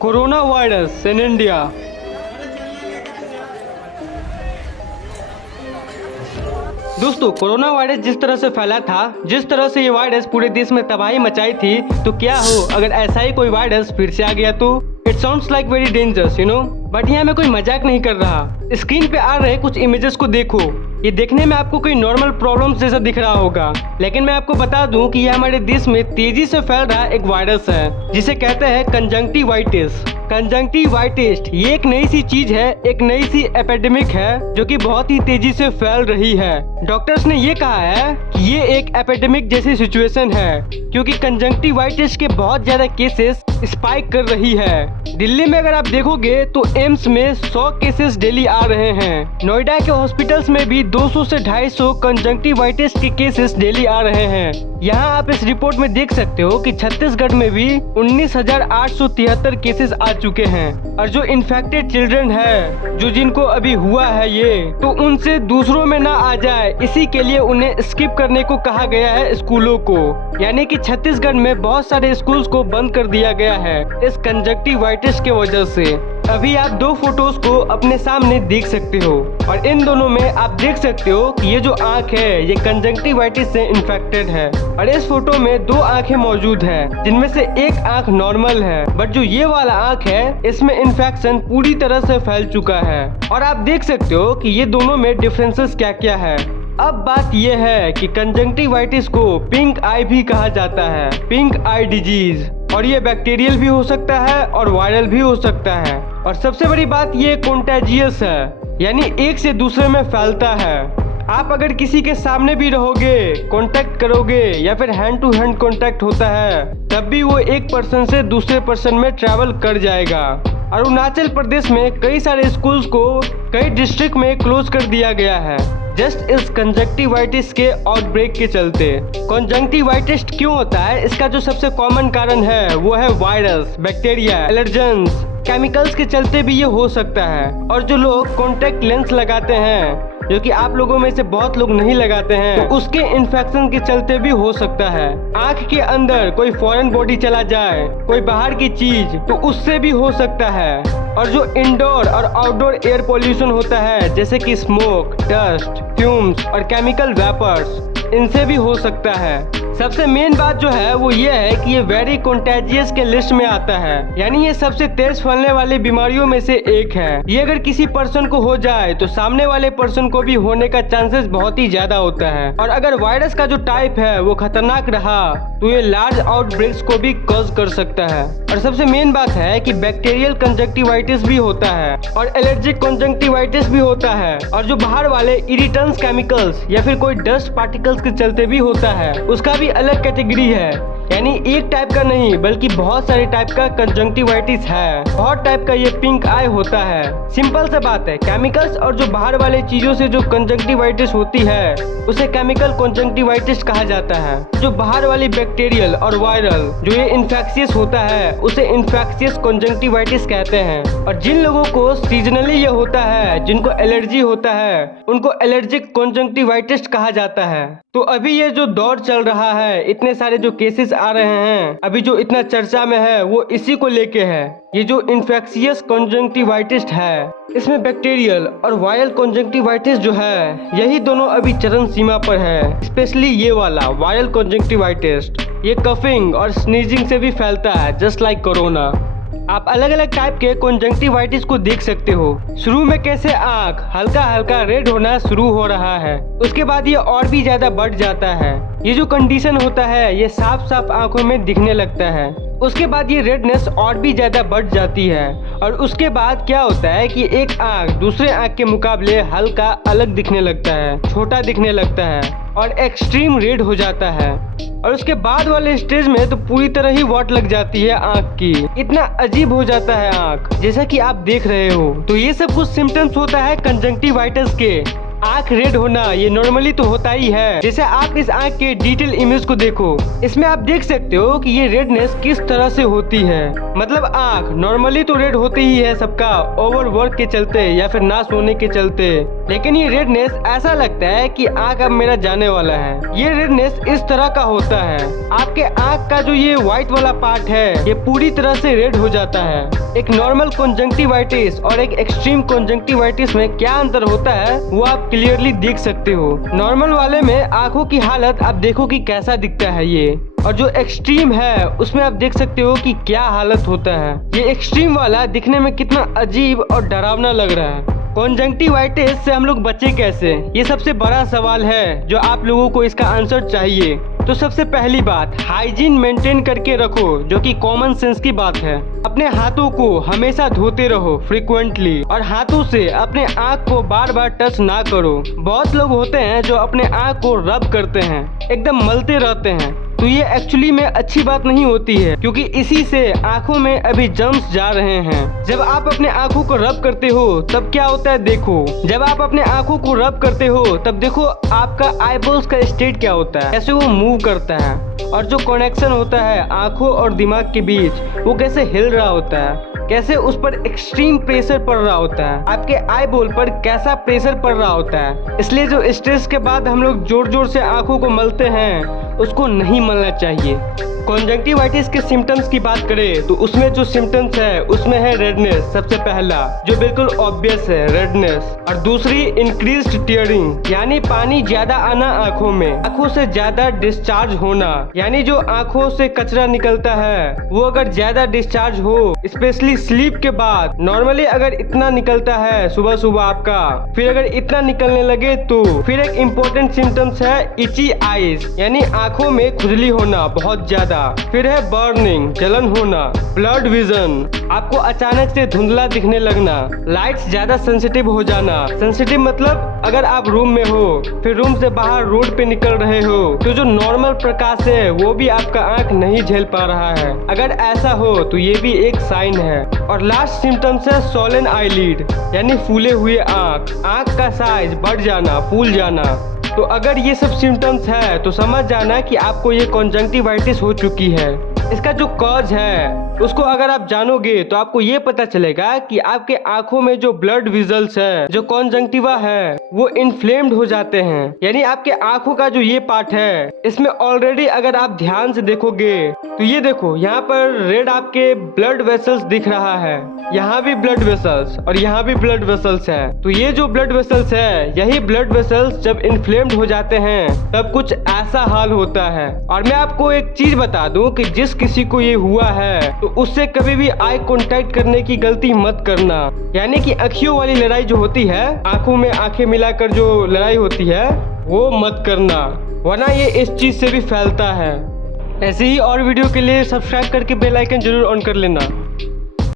Corona virus in India. दोस्तों, corona virus जिस तरह से फैला था, जिस तरह से ये वायरस पूरे देश में तबाही मचाई थी, तो क्या हो अगर ऐसा ही कोई वायरस फिर से आ गया तो? It sounds like very dangerous, but यहाँ मैं कोई मजाक नहीं कर रहा। स्क्रीन पे आ रहे कुछ इमेजेस को देखो। ये देखने में आपको कोई नॉर्मल प्रॉब्लम्स जैसा दिख रहा होगा, लेकिन मैं आपको बता दूं कि ये हमारे देश में तेजी से फैल रहा एक वायरस है जिसे कहते हैं कंजंक्टिवाइटिस। कंजंक्टिवाइटिस ये एक नई सी चीज है, एक नई सी एपिडेमिक है जो कि बहुत ही तेजी से फैल रही है। डॉक्टर्स ने ये कहा है कि ये एक एपिडेमिक जैसी सिचुएशन है क्योंकि कंजंक्टिवाइटिस के बहुत ज्यादा केसेस स्पाइक कर रही है। दिल्ली में अगर आप देखोगे तो एम्स में 100 केसेस डेली आ रहे हैं। नोएडा के हॉस्पिटल्स में भी 200 से 250 कंजंक्टिवाइटिस के केसेस डेली आ रहे हैं। यहाँ आप इस रिपोर्ट में देख सकते हो कि छत्तीसगढ़ में भी 19,873 केसेस आ चुके हैं। और जो इन्फेक्टेड चिल्ड्रन है, जो जिनको अभी हुआ है ये, तो उनसे दूसरों में ना आ जाए, इसी के लिए उन्हें स्किप करने को कहा गया है स्कूलों को। यानी कि छत्तीसगढ़ में बहुत सारे स्कूल्स को बंद कर दिया गया है इस कंजंक्टिवाइटिस के वजह से। अभी आप दो फोटोज को अपने सामने देख सकते हो और इन दोनों में आप देख सकते हो कि ये जो आंख है ये कंजंक्टिवाइटिस से इन्फेक्टेड है और इस फोटो में दो आंखें मौजूद है जिनमें से एक आंख नॉर्मल है, बट जो ये वाला आंख है इसमें इन्फेक्शन पूरी तरह से फैल चुका है। और आप देख सकते हो कि ये दोनों में डिफरेंसेस क्या क्या है। अब बात यह है कि कंजंक्टिवाइटिस को पिंक आई भी कहा जाता है, पिंक आई डिजीज, और ये बैक्टीरियल भी हो सकता है और वायरल भी हो सकता है। और सबसे बड़ी बात ये कंटेजियस है, यानी एक से दूसरे में फैलता है। आप अगर किसी के सामने भी रहोगे, कांटेक्ट करोगे या फिर हैंड टू हैंड कांटेक्ट होता है, तब भी वो एक पर्सन से दूसरे पर्सन में ट्रैवल कर जाएगा। अरुणाचल प्रदेश में कई सारे स्कूल्स को कई डिस्ट्रिक्ट में क्लोज कर दिया गया है जस्ट इस कंजंक्टिवाइटिस के आउटब्रेक के चलते। कंजंक्टिवाइटिस क्यों होता है? इसका जो सबसे कॉमन कारण है वो है वायरस, बैक्टीरिया, एलर्जेंस, केमिकल्स के चलते भी ये हो सकता है। और जो लोग कॉन्टैक्ट लेंस लगाते हैं, जो कि आप लोगों में से बहुत लोग नहीं लगाते हैं, तो उसके इन्फेक्शन के चलते भी हो सकता है। आंख के अंदर कोई फॉरेन बॉडी चला जाए, कोई बाहर की चीज, तो उससे भी हो सकता है। और जो इंडोर और आउटडोर एयर पोल्यूशन होता है, जैसे कि स्मोक, डस्ट, फ्यूम्स और केमिकल वेपर्स, इनसे भी हो सकता है। सबसे मेन बात जो है वो ये है कि ये वेरी कंटेजियस के लिस्ट में आता है, यानी ये सबसे तेज फैलने वाली बीमारियों में से एक है। ये अगर किसी पर्सन को हो जाए तो सामने वाले पर्सन को भी होने का चांसेस बहुत ही ज्यादा होता है। और अगर वायरस का जो टाइप है वो खतरनाक रहा तो ये लार्ज आउटब्रेक्स को भी कॉज कर सकता है। और सबसे मेन बात है कि बैक्टीरियल कंजंक्टिवाइटिस भी होता है और एलर्जिक कंजंक्टिवाइटिस भी होता है। और जो बाहर वाले इरिटेंट्स केमिकल्स या फिर कोई डस्ट पार्टिकल्स के चलते भी होता है, उसका भी अलग कैटेगरी है। यानी एक टाइप का नहीं बल्कि बहुत सारे टाइप का कंजंक्टिवाइटिस है। बहुत टाइप का ये पिंक आई होता है। सिंपल सा बात है, केमिकल्स और जो बाहर वाले चीजों से जो कंजंक्टिवाइटिस होती है उसे केमिकल कंजंक्टिवाइटिस कहा जाता है। जो बाहर वाली बैक्टीरियल और वायरल जो ये इन्फेक्शियस होता है उसे इन्फेक्शियस कंजंक्टिवाइटिस कहते हैं। और जिन लोगों को सीजनली ये होता है, जिनको एलर्जी होता है, उनको एलर्जिक कंजंक्टिवाइटिस कहा जाता है। तो अभी ये जो दौर चल रहा है, इतने सारे जो केसेस आ रहे हैं, अभी जो इतना चर्चा में है वो इसी को लेके है। ये जो इन्फेक्शियस कंजंक्टिवाइटिस है, इसमें बैक्टीरियल और वायरल कंजंक्टिवाइटिस जो है, यही दोनों अभी चरम सीमा पर है। स्पेशली ये वाला वायरल कंजंक्टिवाइटिस, ये कफिंग और स्नीजिंग से भी फैलता है, जस्ट लाइक कोरोना। आप अलग अलग टाइप के कंजंक्टिवाइटिस को देख सकते हो। शुरू में कैसे आंख हल्का हल्का रेड होना शुरू हो रहा है, उसके बाद ये और भी ज्यादा बढ़ जाता है। ये जो कंडीशन होता है ये साफ साफ आंखों में दिखने लगता है। उसके बाद ये रेडनेस और भी ज्यादा बढ़ जाती है और उसके बाद क्या होता है कि एक आंख दूसरे आंख के मुकाबले हल्का अलग दिखने लगता है, छोटा दिखने लगता है और एक्सट्रीम रेड हो जाता है। और उसके बाद वाले स्टेज में तो पूरी तरह ही वाट लग जाती है आंख की। इतना अजीब हो जाता है आंख, जैसा कि आप देख रहे हो। तो ये सब कुछ सिम्टम्स होता है कंजंक्टिवाइटिस के। आंख रेड होना ये नॉर्मली तो होता ही है। जैसे आप इस आंख के डिटेल इमेज को देखो, इसमें आप देख सकते हो कि ये रेडनेस किस तरह से होती है। मतलब आंख नॉर्मली तो रेड होती ही है सबका, ओवर वर्क के चलते या फिर ना सोने के चलते, लेकिन ये रेडनेस ऐसा लगता है कि आंख अब मेरा जाने वाला है। ये रेडनेस इस तरह का होता है, आपके आंख का जो ये व्हाइट वाला पार्ट है ये पूरी तरह से रेड हो जाता है। एक नॉर्मल कॉन्जंक्टिवाइटिस और एक एक्सट्रीम कॉन्जंक्टिवाइटिस में क्या अंतर होता है वो आप क्लियरली देख सकते हो। नॉर्मल वाले में आंखों की हालत आप देखो कि कैसा दिखता है ये, और जो एक्सट्रीम है उसमें आप देख सकते हो कि क्या हालत होता है। ये एक्सट्रीम वाला दिखने में कितना अजीब और डरावना लग रहा है। कॉन्जंक्टिवाइटिस से हम लोग बचे कैसे, ये सबसे बड़ा सवाल है जो आप लोगों को इसका आंसर चाहिए। तो सबसे पहली बात, हाइजीन मेंटेन करके रखो, जो कि कॉमन सेंस की बात है। अपने हाथों को हमेशा धोते रहो फ्रीक्वेंटली, और हाथों से अपने आँख को बार बार टच ना करो। बहुत लोग होते हैं जो अपने आँख को रब करते हैं, एकदम मलते रहते हैं, तो ये एक्चुअली में अच्छी बात नहीं होती है, क्योंकि इसी से आंखों में अभी जर्म्स जा रहे हैं। जब आप अपने आंखों को रब करते हो तब क्या होता है देखो, जब आप अपने आंखों को रब करते हो तब देखो आपका आईबॉल्स का स्टेट क्या होता है, कैसे वो मूव करता है, और जो कनेक्शन होता है आंखों और दिमाग के बीच वो कैसे हिल रहा होता है, कैसे उस पर एक्सट्रीम प्रेशर पड़ रहा होता है, आपके आई बॉल पर कैसा प्रेशर पड़ रहा होता है। इसलिए जो स्ट्रेस के बाद हम लोग जोर जोर से आंखों को मलते हैं उसको नहीं मलना चाहिए। कॉन्जंक्टिवाइटिस के सिम्टम्स की बात करें तो उसमें जो सिम्टम्स है उसमें है रेडनेस सबसे पहला, जो बिल्कुल ऑब्वियस है रेडनेस, और दूसरी इंक्रीज्ड टीयरिंग, यानी पानी ज्यादा आना आंखों में, आंखों से ज्यादा डिस्चार्ज होना, यानी जो आंखों से कचरा निकलता है वो अगर ज्यादा डिस्चार्ज हो, स्पेशली स्लीप के बाद। नॉर्मली अगर इतना निकलता है सुबह सुबह आपका, फिर अगर इतना निकलने लगे तो फिर एक इम्पोर्टेंट सिम्टम्स है इची आईज, यानी आंखों में खुजली होना बहुत ज्यादा। फिर है बर्निंग, जलन होना, ब्लड विजन, आपको अचानक से धुंधला दिखने लगना, लाइट्स ज्यादा सेंसिटिव हो जाना। सेंसिटिव मतलब अगर आप रूम में हो फिर रूम से बाहर रोड पे निकल रहे हो तो जो नॉर्मल प्रकाश है वो भी आपका आंख नहीं झेल पा रहा है। अगर ऐसा हो तो ये भी एक साइन है। और लास्ट सिम्टम्स है सोलन आईलिड, यानी फूले हुए आंख, आंख का साइज बढ़ जाना, फूल जाना। तो अगर ये सब सिम्टम्स है तो समझ जाना कि आपको ये कॉन्जंक्टिवाइटिस हो चुकी है। इसका जो कॉज है उसको अगर आप जानोगे तो आपको ये पता चलेगा कि आपके आंखों में जो ब्लड विजल्स है, जो कॉन्जंक्टिवा है, वो इन्फ्लेम्ड हो जाते हैं। यानी आपके आंखों का जो ये पार्ट है इसमें ऑलरेडी अगर आप ध्यान से देखोगे तो ये देखो यहाँ पर रेड आपके ब्लड वेसल्स दिख रहा है, यहाँ भी ब्लड वेसल्स और यहाँ भी ब्लड वेसल्स है। तो ये जो ब्लड वेसल्स है, यही ब्लड वेसल्स जब इन्फ्लेम्ड हो जाते हैं तब कुछ ऐसा हाल होता है। और मैं आपको एक चीज बता दूं कि जिस किसी को ये हुआ है तो उससे कभी भी आई कांटेक्ट करने की गलती मत करना। यानी कि आँखियों वाली लड़ाई जो होती है, आंखों में आंखें मिलाकर जो लड़ाई होती है वो मत करना, वरना ये इस चीज से भी फैलता है। ऐसे ही और वीडियो के लिए सब्सक्राइब करके बेल आइकन जरूर ऑन कर लेना।